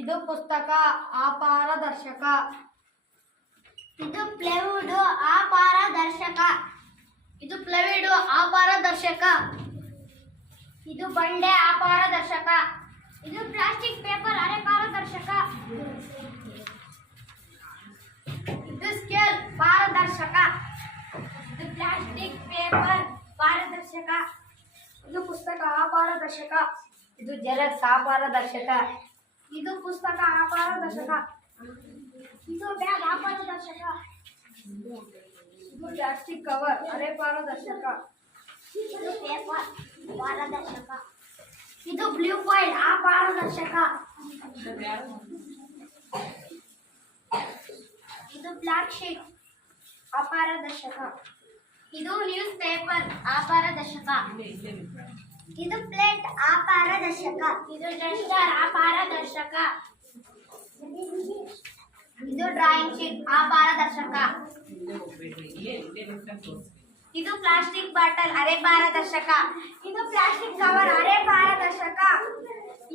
ಇದು ಪುಸ್ತಕ ಅಪಾರದರ್ಶಕ ಇದು ಪ್ಲೇವುಡ್ ಅಪಾರದರ್ಶಕ ಇದು ಪ್ಲೈವುಡ್ ಅಪಾರದರ್ಶಕ ಇದು ಬಂಡೆ ಅಪಾರದರ್ಶಕ ಇದು ಪ್ಲಾಸ್ಟಿಕ್ ಪೇಪರ್ ಅರೆ ಪಾರದರ್ಶಕ. ಇದು ಸ್ಕೇಲ್ ಪಾರದರ್ಶಕ. ಇದು ಪ್ಲಾಸ್ಟಿಕ್ ಪೇಪರ್ ಪಾರದರ್ಶಕ. ಇದು ಪುಸ್ತಕ ಅಪಾರದರ್ಶಕ ಇದು ಜೆರಾಕ್ಸ್ ಅಪಾರದರ್ಶಕ ಇದು ಪುಸ್ತಕ ಆಪಾರ ದರ್ಶಕ. ಇದು ಬ್ಯಾಗ್ ಅಪಾರದರ್ಶಕ ಇದು ಪ್ಲಾಸ್ಟಿಕ್ ಕವರ್ ಅರೆ ಪಾರದರ್ಶಕ ಇದು ಪೇಪರ್ ಪಾರದರ್ಶಕ ಇದು ಬ್ಲೂ ಫೈಲ್ ಪಾರದರ್ಶಕ ಇದು ಬ್ಲಾಕ್ ಶೀಟ್ ಅಪಾರದರ್ಶಕ ಇದು ನ್ಯೂಸ್ ಪೇಪರ್ ಅಪಾರದರ್ಶಕ ಇದು ಪ್ಲೇಟ್ ಅಪಾರದರ್ಶಕ ಇದು ಡಸ್ಟರ್ ಪಾರದರ್ಶಕ. ಇದು ಡ್ರಾಯಿಂಗ್ ಶೀಟ್ ಅಪಾರದರ್ಶಕ ಇದು ಪ್ಲಾಸ್ಟಿಕ್ ಬಾಟಲ್ ಅರೆ ಪಾರದರ್ಶಕ. ಇದು ಪ್ಲಾಸ್ಟಿಕ್ ಕವರ್ ಅರೆ ಪಾರದರ್ಶಕ.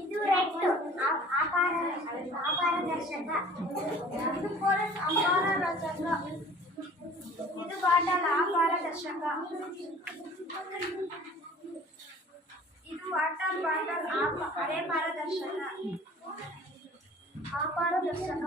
ಇದು ರೆಡ್ ಅಪಾರದರ್ಶಕ ಇದು ಪೊಲೀಸ್ ಅಪಾರದರ್ಶಕ ಇದು ಬಾಟಲ್ ಅಪಾರದರ್ಶಕ ಇದು ವಾಟರ್ ಬಾಟಲ್ ಅಪ- ಅರೆ ಪಾರದರ್ಶಕ ಅಪಾರದರ್ಶಕ